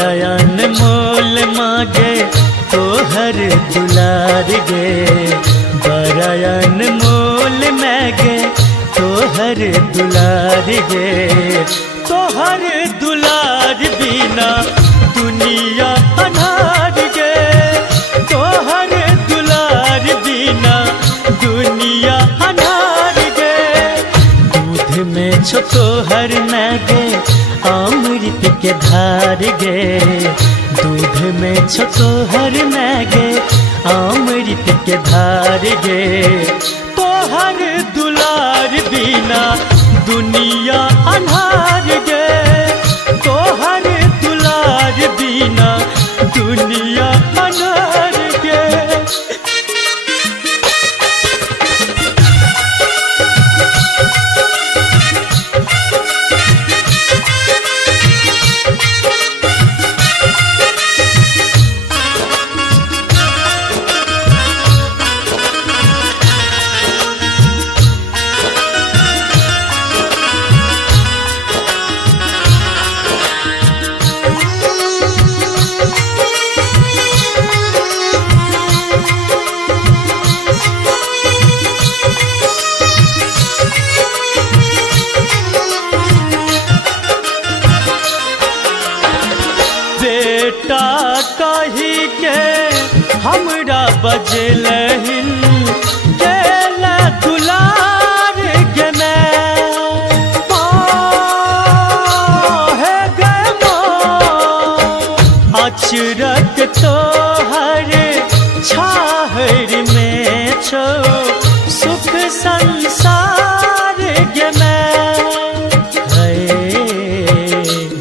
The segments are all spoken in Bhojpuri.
बड़ा अनमोल मांगे तोहर दुलार गे, बड़ा अनमोल मांगे तोहर दुलार गे। तोहर दुलार बिना दुनिया अनार गे, तोहर दुलार बिना दुनिया अनार गे। दूध में छो तोहर मांगे अमृत के धार गे, दूध में छो तोहर मांगे अमृत के धार गे। तोहर दुलार बिना दुनिया अनार गे, तोहर दुलार बिना दुनिया अनार गे। बेटा कही के हमरा बजलहिन गेल दुलार गे हे गे अचरक तोहर छाहर में छो सुख संसार गे।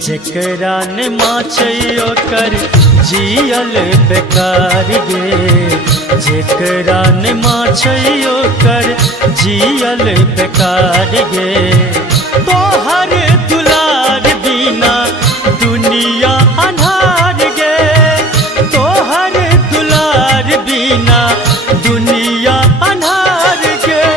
जेकरा ने माछियो कर जियल बेकार गे, जेकरा ने माछियो कर जियल बेकार गे। तोहर दुलार बिना दुनिया अनार गे, तोहर दुलार बिना दुनिया अनार गे।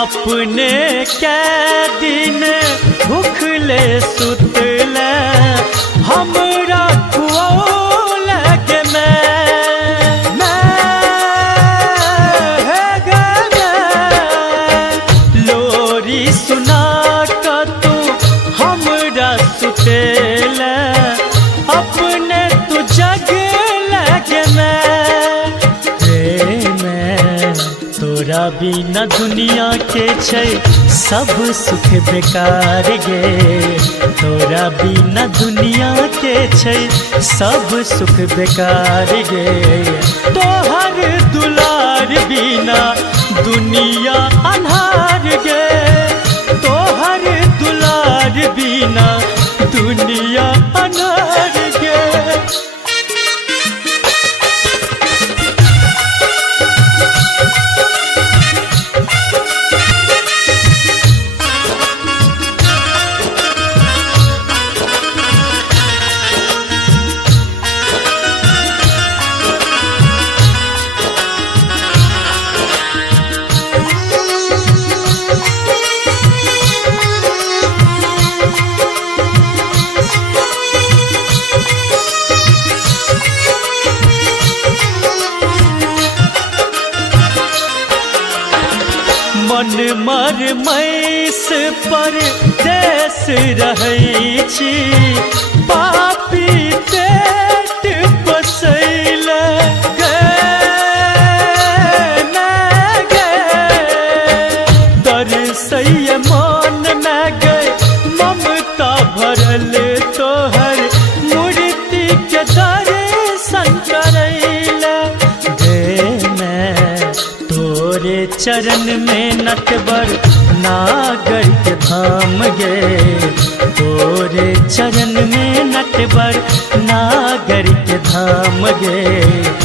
अपने कैदिन भूखले सुतले हमरा खुआओल गे मैं हे गे लोरी सुना का तू हमरा सुतेले अपने तू जगल गे मैं। तोरा बिना दुनिया के छै सब सुख बेकार गे, तोरा बिना दुनिया के छै सब सुख बेकार गे। तोहर दुलार बिना दुनिया अनार गे, तोहर दुलार बिना दुनिया अनार गे। मन मर मैस पर देश रहै छी, पापी पेट बसैल गे तरसैय मन में गे ममता भरल तोहर मूर्ति के दर्शन करैल गे चरण में नटवर नागर के धाम गे, तोरे चरण में नटवर नागर के धाम गे।